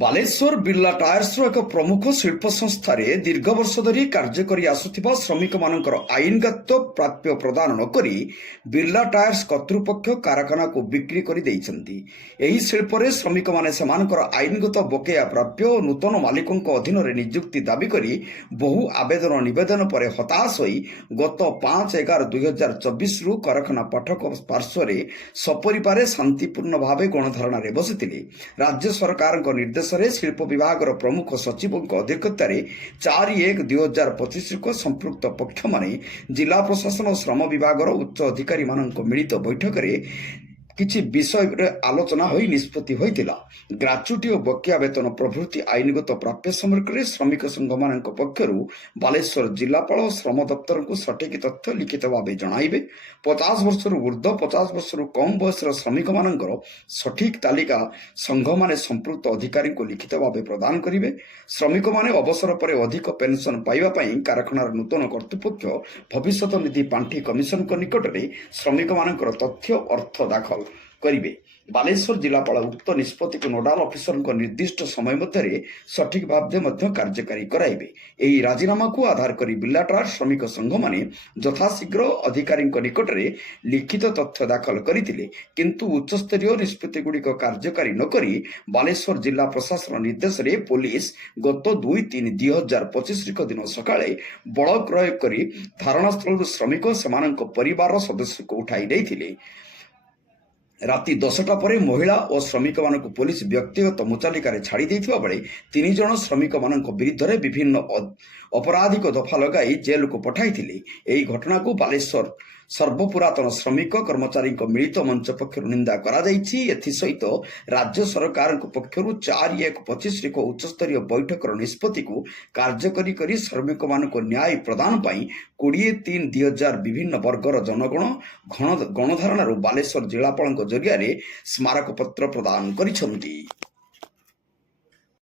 ବାଲେଶ୍ୱର ବିର୍ଲା ଟାୟାର୍ସର ଏକ ପ୍ରମୁଖ ଶିଳ୍ପ ସଂସ୍ଥାରେ ଦୀର୍ଘ ବର୍ଷ ଧରି କାର୍ଯ୍ୟ କରି ଆସୁଥିବା ଶ୍ରମିକମାନଙ୍କର ଆଇନଗତ ପ୍ରାପ୍ୟ ପ୍ରଦାନ ନ କରି ବିର୍ଲା ଟାୟାର୍ସ କର୍ତ୍ତୃପକ୍ଷ କାରଖାନାକୁ ବିକ୍ରି କରିଦେଇଛନ୍ତି। ଏହି ଶିଳ୍ପରେ ଶ୍ରମିକମାନେ ସେମାନଙ୍କର ଆଇନଗତ ବକେୟା ପ୍ରାପ୍ୟ ଓ ନୂତନ ମାଲିକଙ୍କ ଅଧୀନରେ ନିଯୁକ୍ତି ଦାବି କରି ବହୁ ଆବେଦନ ନିବେଦନ ପରେ ହତାଶ ହୋଇ ଗତ 5/11/2024ରୁ କାରଖାନା ପାଠକ ପାର୍ଶ୍ୱରେ ସପରିବାରେ ଶାନ୍ତିପୂର୍ଣ୍ଣ ଭାବେ ଗଣଧାରଣାରେ ବସିଥିଲେ। ରାଜ୍ୟ ସରକାରଙ୍କ ନିର୍ଦ୍ଦେଶରେ ଶିଳ୍ପ ବିଭାଗର ପ୍ରମୁଖ ସଚିବଙ୍କ ଅଧ୍ୟକ୍ଷତାରେ 4/1/2025କୁ ସମ୍ପୃକ୍ତ ପକ୍ଷମାନେ ଜିଲ୍ଲା ପ୍ରଶାସନ ଓ ଶ୍ରମ ବିଭାଗର ଉଚ୍ଚ ଅଧିକାରୀମାନଙ୍କ ମିଳିତ ବୈଠକରେ କିଛି ବିଷୟରେ ଆଲୋଚନା ହୋଇ ନିଷ୍ପତ୍ତି ହୋଇଥିଲା। ଗ୍ରାଚ୍ୟୁଟି ଓ ବକେୟା ବେତନ ପ୍ରଭୃତି ଆଇନଗତ ପ୍ରାପ୍ୟ ସମ୍ପର୍କରେ ଶ୍ରମିକ ସଂଘମାନଙ୍କ ପକ୍ଷରୁ ବାଲେଶ୍ୱର ଜିଲ୍ଲାପାଳ ଓ ଶ୍ରମ ଦପ୍ତରଙ୍କୁ ସଠିକ ତଥ୍ୟ ଲିଖିତ ଭାବେ ଜଣାଇବେ। 50 ବର୍ଷରୁ ଉର୍ଦ୍ଧ୍ୱ 50 ବର୍ଷରୁ କମ୍ ବୟସର ଶ୍ରମିକମାନଙ୍କର ସଠିକ ତାଲିକା ସଂଘମାନେ ସମ୍ପୃକ୍ତ ଅଧିକାରୀଙ୍କୁ ଲିଖିତ ଭାବେ ପ୍ରଦାନ କରିବେ। ଶ୍ରମିକମାନେ ଅବସର ପରେ ଅଧିକ ପେନସନ ପାଇବା ପାଇଁ କାରଖାନାର ନୂତନ କର୍ତ୍ତୃପକ୍ଷ ଭବିଷ୍ୟତ ନିଧି ପାଣ୍ଠି କମିଶନଙ୍କ ନିକଟରେ ଶ୍ରମିକମାନଙ୍କର ତଥ୍ୟ ଅର୍ଥ ଦାଖଲ କରିବେ। ବାଲେଶ୍ୱର ଜିଲ୍ଲାପାଳ ଉକ୍ତ ନିଷ୍ପତ୍ତିକୁ ନୋଡାଲ ଅଫିସରଙ୍କ ନିର୍ଦ୍ଦିଷ୍ଟ ସମୟ ମଧ୍ୟରେ ସଠିକ ଭାବେ ମଧ୍ୟ କାର୍ଯ୍ୟକାରୀ କରାଇବେ। ଏହି ରାଜିନାମାକୁ ଆଧାର କରି ବିର୍ଲା ଟାୟାର୍ସ ଶ୍ରମିକ ସଂଘମାନେ ଯଥାଶୀଘ୍ର ଅଧିକାରୀଙ୍କ ନିକଟରେ ଲିଖିତ ତଥ୍ୟ ଦାଖଲ କରିଥିଲେ, କିନ୍ତୁ ଉଚ୍ଚସ୍ତରୀୟ ନିଷ୍ପତ୍ତିଗୁଡ଼ିକ କାର୍ଯ୍ୟକାରୀ ନ କରି ବାଲେଶ୍ୱର ଜିଲ୍ଲା ପ୍ରଶାସନ ନିର୍ଦ୍ଦେଶରେ ପୋଲିସ ଗତ 2/3/2025 ଦିନ ସକାଳେ ବଳ ପ୍ରୟୋଗ କରି ଧାରଣାସ୍ଥଳରୁ ଶ୍ରମିକ ସେମାନଙ୍କ ପରିବାରର ସଦସ୍ୟଙ୍କୁ ଉଠାଇ ଦେଇଥିଲେ। ରାତି 10ଟା ପରେ ମହିଳା ଓ ଶ୍ରମିକମାନଙ୍କୁ ପୋଲିସ ବ୍ୟକ୍ତିଗତ ମୁଚାଲିକାରେ ଛାଡ଼ି ଦେଇଥିବା ବେଳେ 3 ଜଣ ଶ୍ରମିକମାନଙ୍କ ବିରୁଦ୍ଧରେ ବିଭିନ୍ନ ଅପରାଧିକ ଦଫା ଲଗାଇ ଜେଲକୁ ପଠାଇଥିଲେ। ଏହି ଘଟଣାକୁ ବାଲେଶ୍ୱର ସର୍ବପୁରାତନ ଶ୍ରମିକ କର୍ମଚାରୀଙ୍କ ମିଳିତ ମଞ୍ଚ ପକ୍ଷରୁ ନିନ୍ଦା କରାଯାଇଛି। ଏଥିସହିତ ରାଜ୍ୟ ସରକାରଙ୍କ ପକ୍ଷରୁ 4/1/25 ଏକ ଉଚ୍ଚସ୍ତରୀୟ ବୈଠକର ନିଷ୍ପତ୍ତିକୁ କାର୍ଯ୍ୟକାରୀ କରି ଶ୍ରମିକମାନଙ୍କୁ ନ୍ୟାୟ ପ୍ରଦାନ ପାଇଁ 20/3/2000 ବିଭିନ୍ନ ବର୍ଗର ଜନଗଣ ଗଣଧାରଣାରୁ ବାଲେଶ୍ୱର ଜିଲ୍ଲାପାଳଙ୍କ ଜରିଆରେ ସ୍ମାରକପତ୍ର ପ୍ରଦାନ କରିଛନ୍ତି।